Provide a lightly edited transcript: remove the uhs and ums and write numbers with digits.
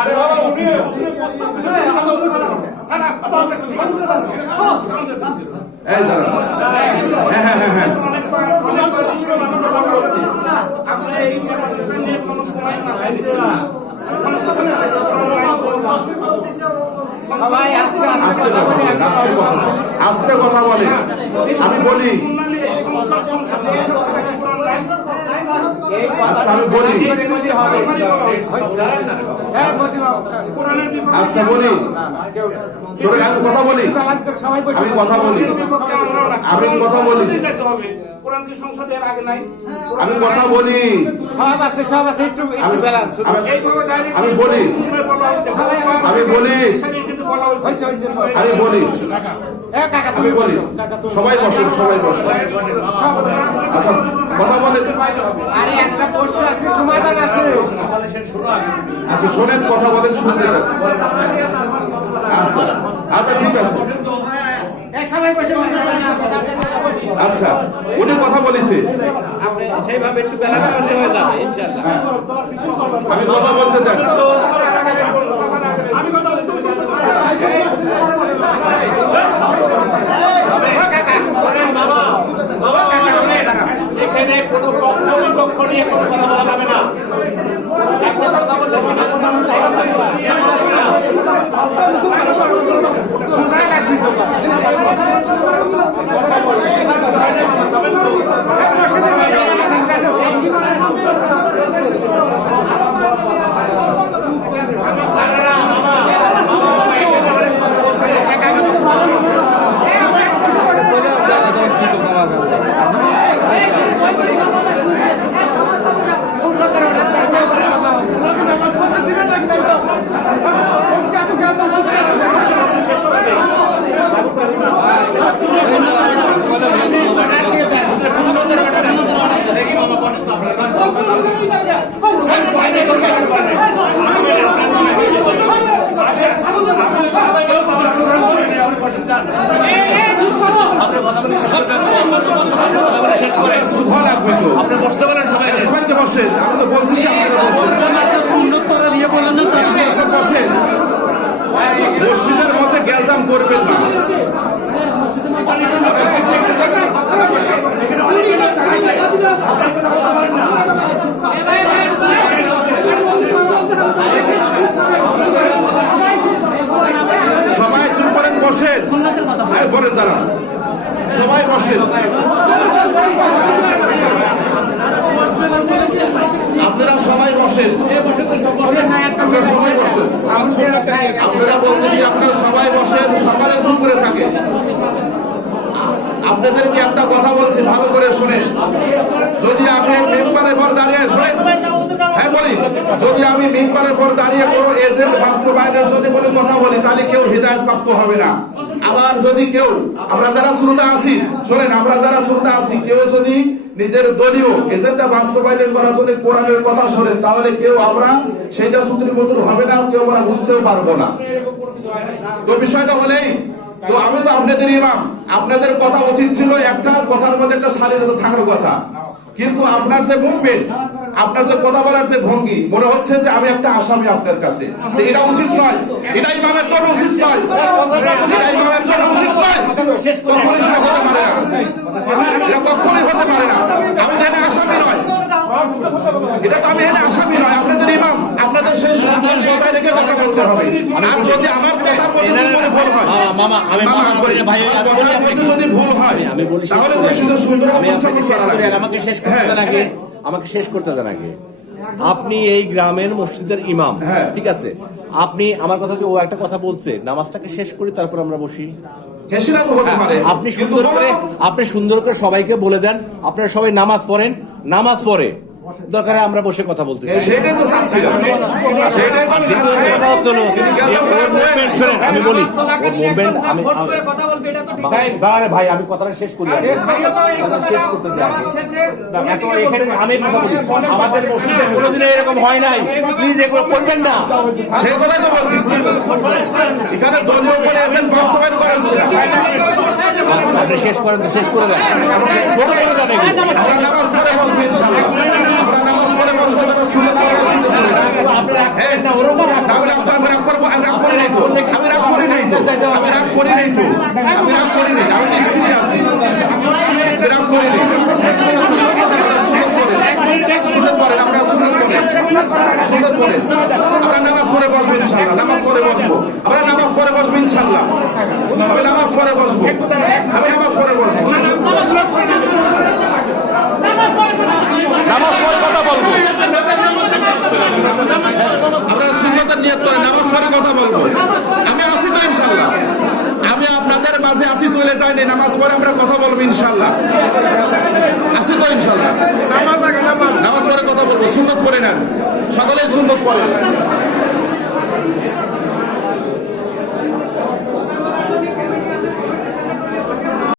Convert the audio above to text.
আরে বাবা উনি প্রস্তাব এই দাঁড়ান, আস্তে কথা বলে। আমি বলি, আচ্ছা আমি বলি, আচ্ছা বলি, আমি কথা বলি, আমি কথা বলি, আমি কথা বলি, আমি কথা বলি, আমি বলি, আমি বলি, আমি বলি, আমি বলি, সবাই বসেন, সবাই বসেন। আচ্ছা কথা বলেন। আরে একটা প্রশ্ন আছে, সমাধান আছে। আচ্ছা শোনেন, কথা বলেন, শুনতে দেন। আচ্ছা আচ্ছা ঠিক আছে। আচ্ছা উনি কথা বলেছে, সেইভাবে একটু ব্যালেন্স করলে হয়ে যাবে ইনশাআল্লাহ। আমি কথা বলতে দেন। এখানে কোনো পক্ষ বিপক্ষ নিয়ে কোনো কথা বলা যাবে না। একটা কথা বললে সেটা কথা সবাইকে বসেন, আমি তো বলতেছি আপনাকে বসেন। মসজিদের মধ্যে গ্যালজাম করবেন না। সবাই চুপ করেন, বসেন, বলেন দাঁড়ান, সবাই বসেন। আপনারা সবাই বসেন, আপনারা সবাই বসেন, আপনারা বলতেছি আপনারা সবাই বসেন, সকালে চুপ করে থাকেন। আপনাদেরকে একটা কথা বলছি, ভালো করে শুনেন। যদি আপনি মেম্বারের পর দাঁড়িয়ে শুনেন, হ্যাঁ বলি, যদি আমি মেম্বারের পর দাঁড়িয়ে কোনো এজেন্ট বাস্তবায়নের জন্য কোনো কথা বলি, তাহলে কেউ হৃদায়ত প্রাপ্ত হবে না। আবার যদি কেউ, আমরা যারা শ্রোতা আছি শোনেন, আমরা যারা শ্রোতা আছি, কেউ যদি নিজের দলীয় এজেন্ডা বাস্তবায়নের করার জন্য কোরআনের কথা শোনেন, তাহলে কেউ আমরা সেইটা সূত্রের মতো হবে না, কেউ আমরা বুঝতেও পারবো না। তো বিষয়টা হলেই, তো আমি তো আপনাদের ইমাম, আপনাদের কথা উচিত ছিল একটা কথার মধ্যে একটা শালীনতা থাকার কথা, কিন্তু আপনার যে মুভমেন্ট, আপনার যে কথা বলার যে ভঙ্গি, মনে হচ্ছে যে আমি একটা আসামি আপনার কাছে। এটা উচিত নয়, এটা ইমামের জন্য উচিত নয়, এটা ইমামের জন্য উচিত নয়, কখনোই সেটা হতে পারে না, এটা কখনোই হতে পারে না। আমি তো এনে আসামি নয়, এটা তো আমি এনে আসামি নয়, আপনাদের ইমাম, আপনাদের সেই সুন্দর বজায় রেখে কথা বলতে হবে। আর যদি আমার কথার মধ্যে কোনো ভুল হয়, কথার মধ্যে যদি ভুল হয়, তাহলে তো শুধু সুন্দর উপস্থাপন করা লাগে। আমাকে শেষ করতে দেন আগে। আপনি এই গ্রামের মসজিদের ইমাম, ঠিক আছে, আপনি আমার কথা, ও একটা কথা বলছে, নামাজটাকে শেষ করি তারপর আমরা বসি। আপনি সুন্দর করে সবাইকে বলে দেন, আপনারা সবাই নামাজ পড়েন, নামাজ পড়ে দরকারে আমরা বসে কথা বলতে চাই। সেটাই তো চাচ্ছিলাম, সেটাই তো আমি বলি দাঁড়ালে ভাই, আমি কথাটা শেষ করি, শেষ করতে যাই। আমি আমাদের মসজিদে কোনোদিন এরকম হয় নাই, প্লিজ এগুলো করবেন না। সেই কথাই তো বলতেছি, এখানে দলীয় করে এসেন, বাস্তবায়ন করেন। আপনি শেষ করেন, শেষ করে দেন, ছোট করে দেন। আমরা নামাজ পড়ে বসবো ইনশাআল্লাহ, আমরা নামাজ পড়ে করিনি তো, আমি রাগ করিনি, আমি তো স্থির আছি, রাগ করিনি। সুন্দর করেন, আমরা সুন্দর করেন, সুন্দর করেন। আমরা নামাজ পড়ে বসবো ইনশাল্লাহ, নামাজ পড়ে বসবো, আমরা নামাজ পড়ে বসবো ইনশাল্লাহ, আমি নামাজ পড়ে বসবো, আমি নামাজ পড়ে বসবো, নামাজ পড়ে কথা বলবো। আমরা সুন্নতের নিয়ত করে নামাজ পড়ে কথা বলবো। আমি আসি তো ইনশাল্লাহ, আমি আপনাদের মাঝে আসি, চলে যাইনি, নামাজ পড়ে আমরা কথা বলবো ইনশাল্লাহ, আসি তো ইনশাল্লাহ। নামাজ পড়ে কথা বলবো, সুন্নত করে নেন, সকলেই সুন্নত করেন।